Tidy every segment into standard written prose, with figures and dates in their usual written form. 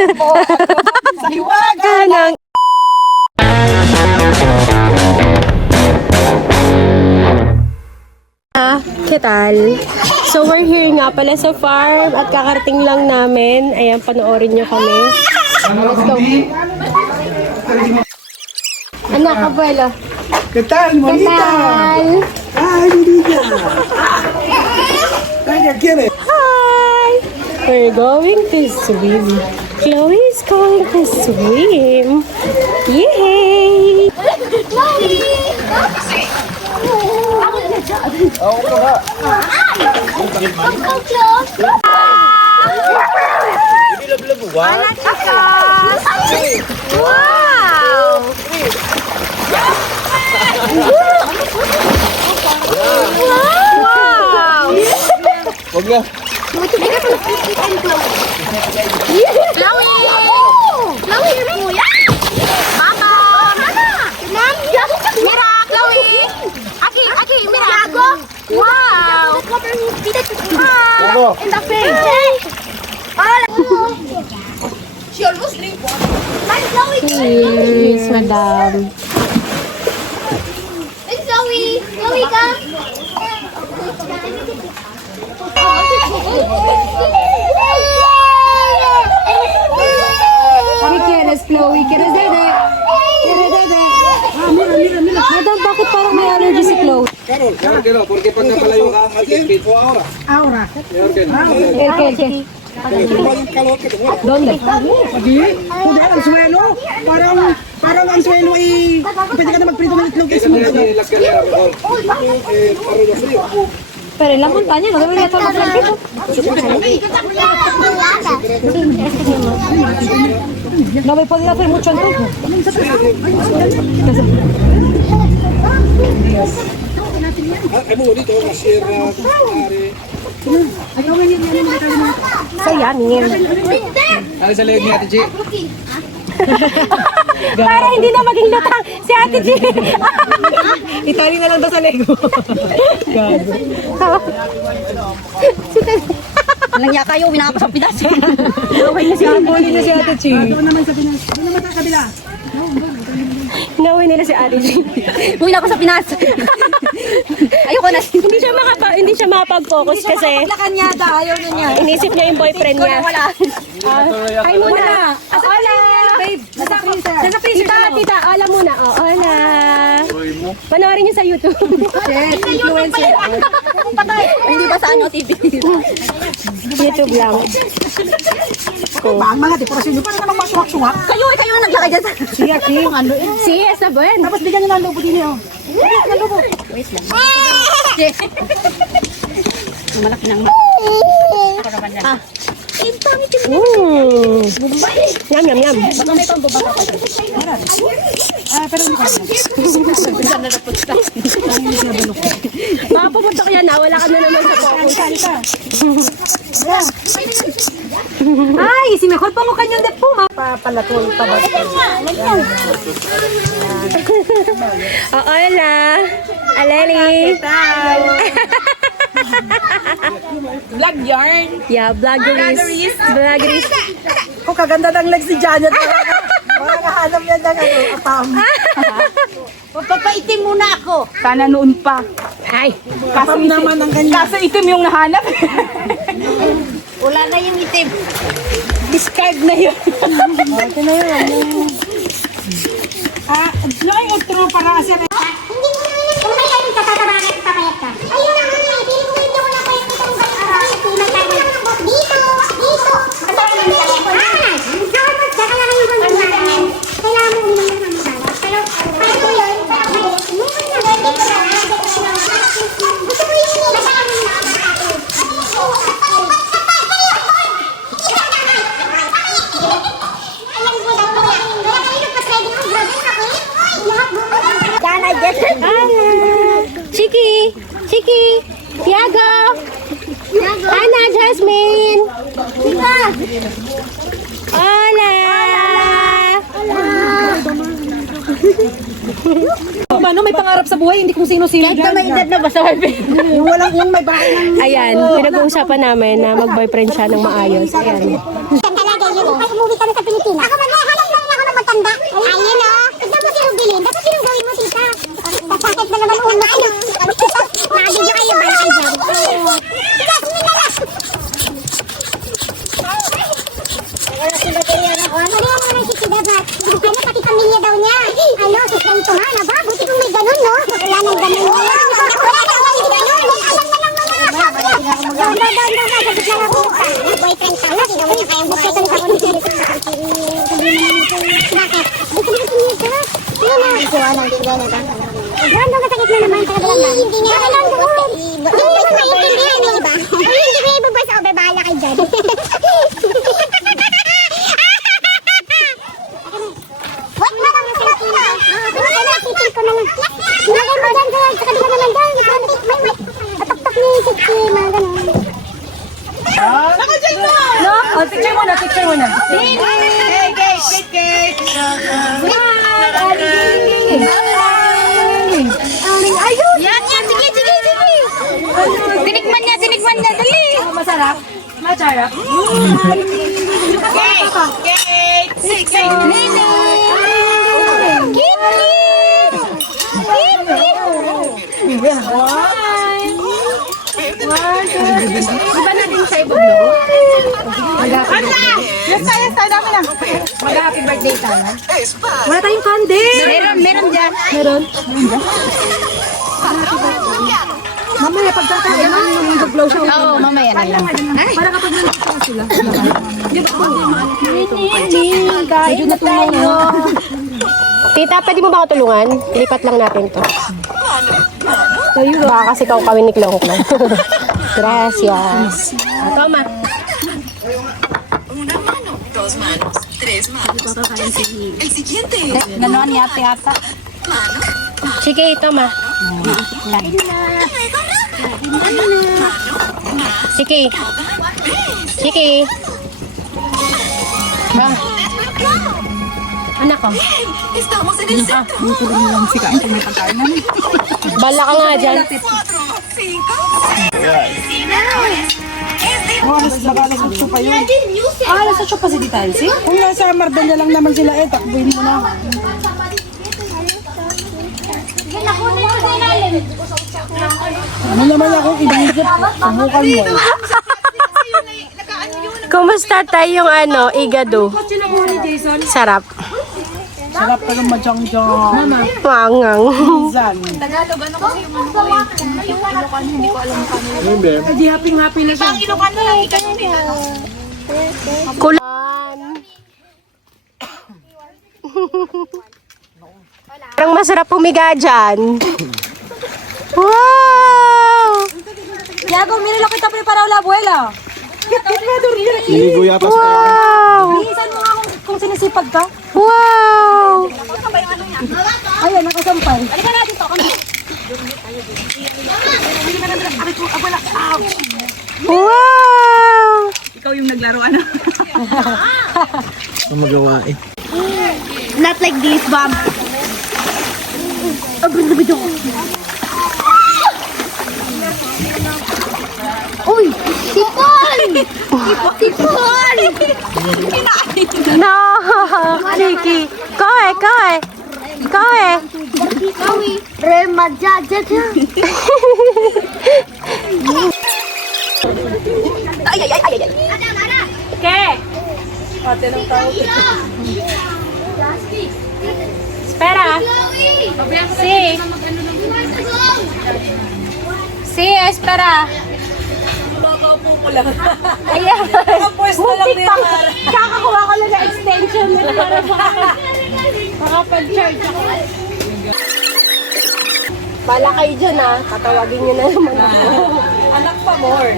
Sa hiwaga ng... ¿Qué tal? So we're here nga pala sa farm at kakarating lang namin. Ayan, panoorin nyo kami. Let's go. Anak, abuelo. ¿Qué tal, ¿Qué bonita? tal? Ay, bonita. Ay, ¿qué quieres? Hi! We're going to swim. Chloe is going to swim. Yay! Wow! Wow! Wag na. Chloe, kuya! Mama! Mira, Chloe! Aki, Mira! Wow! Ano? In the face! She almost drink water. Chloe! Yes, madam. It's Chloe! Chloe, come! ¿Qué quieres, Chloe? ¿Quieres dede? ¿Quieres dede? Mira. Madam, bakit parang may allergy si Chloe? Claro que no, porque pagka palayo ka ang altitude o ahora. Ahora. Claro que no. ¿Qué? ¿Dónde? Hindi, ang suelo. Parang ang suelo ay pwede ka na magprito ng itlog. Esa mira ni la escalera mejor. Arroyo frío. Pero en la montaña no debería estar más tranquilo. No me podía hacer mucho antojo. Es muy bonito, la sierra, mare. Sayangin. Ano sa leg ni Ate G? Para hindi na maging lutang si Ate G. Itali na lang daw sa Lego. Walang yaka yung winaka sa Pinas. Okay na si Ate na si Ate G. Doon naman sa Pinas. Doon naman sa kabila. Nauwi nila si Ate G. Uwi na ako sa Pinas. Ayoko na. Hindi siya makapag-focus kasi Lakan niya, ayaw na niya. inisip niya yung boyfriend niya. Wala. Ay muna. Hola. Babe. Nasa freezer. Tita. Hola muna. Hola. Panoorin niyo sa YouTube. Influencer. Hindi ba sa ano, TV? YouTube lang. Ang mga dekorasyon nyo, parang naman masuwak-suwak. Kayo na naglakay dyan sa... Siya, King. Si Esa Buen. Tapos bigyan nyo ng lobo din yun. Malaki ng... Yum. Pero hindi ka. Baka pupunta kaya na. Wala ka na naman sa focus. Ay, si mejor pongo cañón de puma. Papalatol pa ba? Hola. Aleli. Vlog yarn. Yeah, vloggeries. Kung kaganda ng legs si Janet. Makakahanap yan ng apam. Papaitim muna ako. Sana noon pa. Ay. Apam naman ang kanya. Kaso itim yung nahanap. Wala na yung itim. Discard na yun. Noy, utro para kasi. Kung may kayo tatatabangan, papayat ka. Ayun na nga, feeling ko hindi ko na payat itong araw. Hindi tayo dito. Basta ko ng telepono. Saka na kayo bang namin. Kailangan mo uminom ng masalas. Pero, kahit ko yun, gusto ko yun. Basta kami na Chiki, Tiago, Ana, Jasmine. Hola. Paano may pangarap sa buhay, hindi kung sino-sino dyan. may edad na ba sa Yung walang, yung may bahay ng... Ayan, pinag-uusapan namin na mag-boyfriend siya ng maayos. Ayan. Talaga yun. Ay, umuwi kami sa Sino? Ako maghahanap lang ako ng magtanda. Ayun o. Tignan mo si Rubilin. Dapat yung gawin mo, tita. Sasakit na naman ulo. Nakabidyo kayo ba kayo dyan? Jasmine na lang. Wala si baterya na. Wala naman si Dapat. Ano, pati pamilya daw niya. Ano, susang tumana ba? Buti kung may ganun, no? Wala nang ganun niya. Wala nang ganun. Alam na lang mga asawa. Doon, sabit lang ako. Boyfriend ka na, di naman niya kayang buhay. Bakit? Gusto mo nito? Yun na. Ito, anong tingnan na ba? Brando, kasakit na naman. Hindi niya. Hindi mo maintindihan, di ba? Hindi mo ibabasa o babahala kay dyan. What? Titil ko na lang. Lagay mo dyan, dyan. Sa kabila naman dyan. May atok-tok ni Siksi, mga ganun. No? Oh, picture muna, picture muna. Ayun! Yan, sige, sige, sige. Tinikman niya, dali. Masarap? Masarap? Iba natin sa ibang no? Yes, dami na. Mag-happy birthday tayo. Wala tayong candy. Meron dyan. Meron? Mamaya pagkakain mo, yung blow siya. Oo, mamaya na lang. Para kapag nakita sila. Di ba? Medyo natulong. Tita, pwede mo ba ako tulungan? Lipat lang natin to. Baka kasi kawin ni Klong Klong. Gracias. Toma. Una mano, dos manos, tres manos. El siguiente. Nanon yata. Sige, toma. Sige. Sige. Ah. Anak ko. Estamos en el centro. Bala ka nga dyan. Cuatro, cinco. Mas nakalasot pa yun. Nasa shop pa si Tita Elsie? Kung nasa Marbella lang naman sila takbuhin mo na. Ano naman ako, ibigit, subukan mo. Kumusta tayong igado? Sarap. Sarap ka ng madyang-dyang. Mangang. Zan. Hindi happy na siya. Kulan. Parang masarap pumiga dyan. Wow! Yago, minila kita preparaw la abuela. Iligo yata sa Wow! Minsan mo nga kung sinisipag ka. Wow! Ayan, nakasampay. Wow! Ikaw yung naglaro, ano? Ang magawa eh. Not like this, Bob. Uy! Sipon! Sipon! No! Kiki! Koe! Rema jaja. Ke! Espera! Sí, espera! Ayan! Muntik pa! Kakakuha ko lang na extension para makapag-charge ako. Bala kayo dyan tatawagin nyo na naman ako. Anak pa more.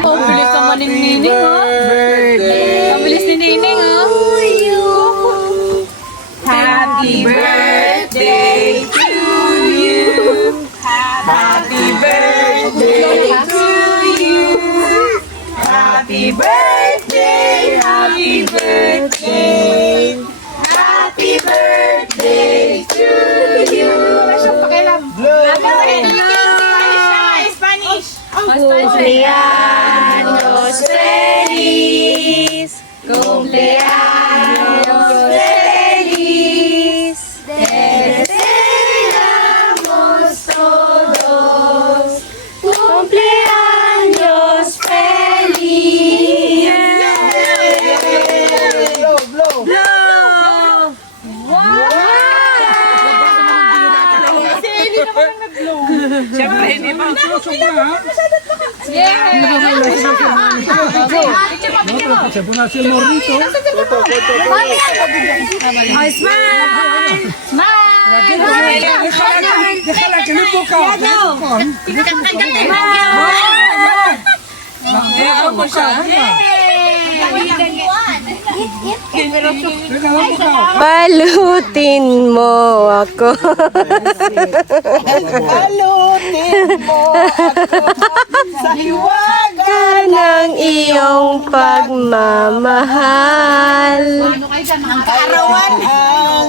Oh, bilis naman ni Nining, Ang bilis ni Nining, Happy birthday to you. Happy birthday to you. Happy birthday, happy birthday, happy birthday to you. Spanish. Cumpleaños feliz, cumpleaños feliz, te deseamos todos, cumpleaños feliz. Blow. Siyempre, hindi pa. Siya na si Morrito. Balutin mo ako. Sa hiwaga ng iyong pagmamahal. arawan ang